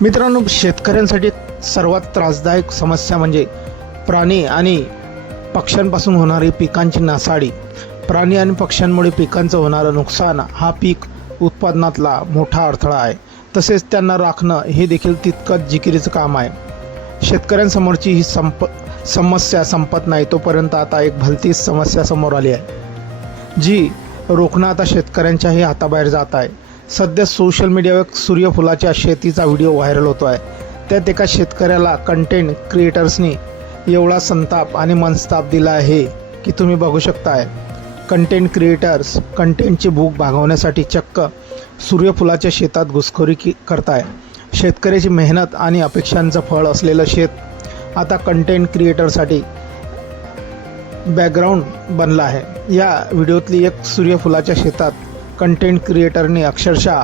मित्रांनो, शेतकऱ्यांसाठी सर्वात त्रासदायक समस्या म्हणजे प्राणी आणि पक्ष्यांपासून होणारी पिकांची नासाडी. प्राणी आणि पक्ष्यांमुळे पिकांचं होणारं नुकसान हा पीक उत्पादनातला मोठा अडथळा आहे. तसेच त्यांना राखणं हे देखील तितकंच जिकिरीचं काम आहे. शेतकऱ्यांसमोरची ही समस्या संपत नाही तोपर्यंत आता एक भलतीच समस्या समोर आली आहे, जी रोखणं आता शेतकऱ्यांच्याही हाताबाहेर जात आहे. सध्या सोशल मीडियावर सूर्यफुलाच्या शेतीचा व्हिडिओ व्हायरल होतो आहे. त्यात एका शेतकऱ्याला कंटेंट क्रिएटर्सनी एवढा संताप आणि मनस्ताप दिला आहे की तुम्ही बघू शकताय. कंटेंट क्रिएटर्स कंटेंटची भूक भागवण्यासाठी चक्क सूर्यफुलाच्या शेतात घुसखोरी करताय. शेतकऱ्याची मेहनत आणि अपेक्षांचं फळ असलेलं शेत आता कंटेंट क्रिएटरसाठी बॅकग्राऊंड बनलं आहे. या व्हिडिओतली एक सूर्यफुलाच्या शेतात कंटेंट क्रिएटरने अक्षरशः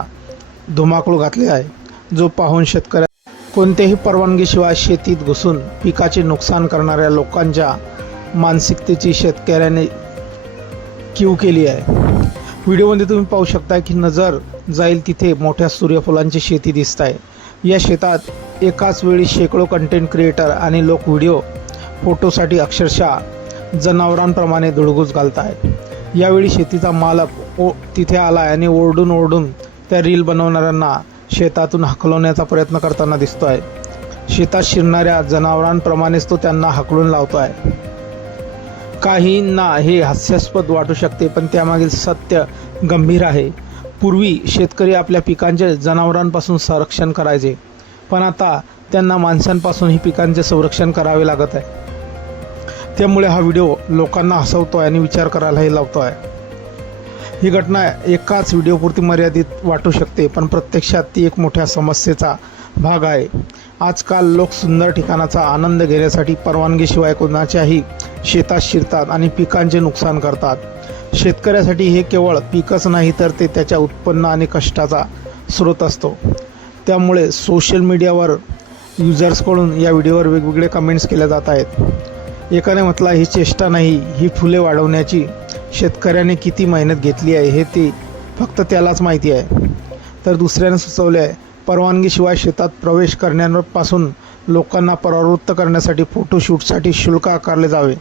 धुमाकूळ घातले आहे, जो पाहून शेतकऱ्या कोणत्याही परवानगीशिवाय शेतीत घुसून पिकाचे नुकसान करणाऱ्या लोकांच्या मानसिकतेची शेतकऱ्याने कीव केली आहे. व्हिडिओमध्ये तुम्ही पाहू शकता की नजर जाईल तिथे मोठ्या सूर्यफुलांची शेती दिसत आहे. या शेतात एकाच वेळी शेकडो कंटेंट क्रिएटर आणि लोक व्हिडिओ फोटोसाठी अक्षरशः जनावरांप्रमाणे धुडगूस घालत आहेत. यावेळी शेतीचा मालक तिथे आला आणि ओरडून त्या रील बनवणाऱ्यांना शेतातून हकलवण्याचा प्रयत्न करताना दिसतो आहे. शेतात शिरणाऱ्या जनावरांप्रमाणेच तो त्यांना हकलून लावतो आहे. काहींना हे हास्यास्पद वाटू शकते, पण त्यामागील सत्य गंभीर आहे. पूर्वी शेतकरी आपल्या पिकांचे जनावरांपासून संरक्षण करायचे, पण आता त्यांना माणसांपासूनही पिकांचे संरक्षण करावे लागत आहे. त्यामुळे हा व्हिडिओ लोकांना हसवतो आहे आणि विचार करायलाही लावतो आहे. ही घटना एकाच व्हिडिओपुरती मर्यादित वाटू शकते, पण प्रत्यक्षात ती एक मोठ्या समस्येचा भाग आहे. आजकाल लोक सुंदर ठिकाणाचा आनंद घेण्यासाठी परवानगीशिवाय कोणाच्याही शेतात शिरतात आणि पिकांचे नुकसान करतात. शेतकऱ्यासाठी हे केवळ पीकच नाही, तर ते त्याच्या उत्पन्न आणि कष्टाचा स्रोत असतो. त्यामुळे सोशल मीडियावर युजर्सकडून या व्हिडिओवर वेगवेगळे कमेंट्स केले जात आहेत. एकाने म्हटलं, ही चेष्टा नाही, ही फुले वाढवण्याची शेतकऱ्याने किती मेहनत घेतली आहे हे ते फक्त त्यालाच माहिती आहे. तर दुसऱ्याने सुचवले आहे, परवानगीशिवाय शेतात प्रवेश करण्यापासून लोकांना परावृत्त करण्यासाठी फोटोशूटसाठी शुल्क आकारले जावे.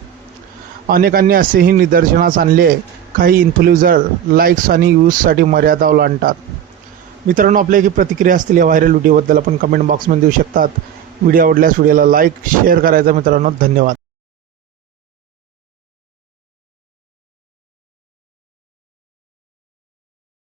अनेकांनी असेही निदर्शनास आणले आहे. काही इन्फ्लुएन्सर लाईक्स आणि व्ह्यूजसाठी मर्यादा ओलांडतात. मित्रांनो, आपल्या की प्रतिक्रिया असतील या व्हायरल व्हिडिओबद्दल आपण कमेंट बॉक्समध्ये देऊ शकतात. व्हिडिओ आवडल्यास व्हिडिओला लाईक शेअर करायचा. मित्रांनो, धन्यवाद.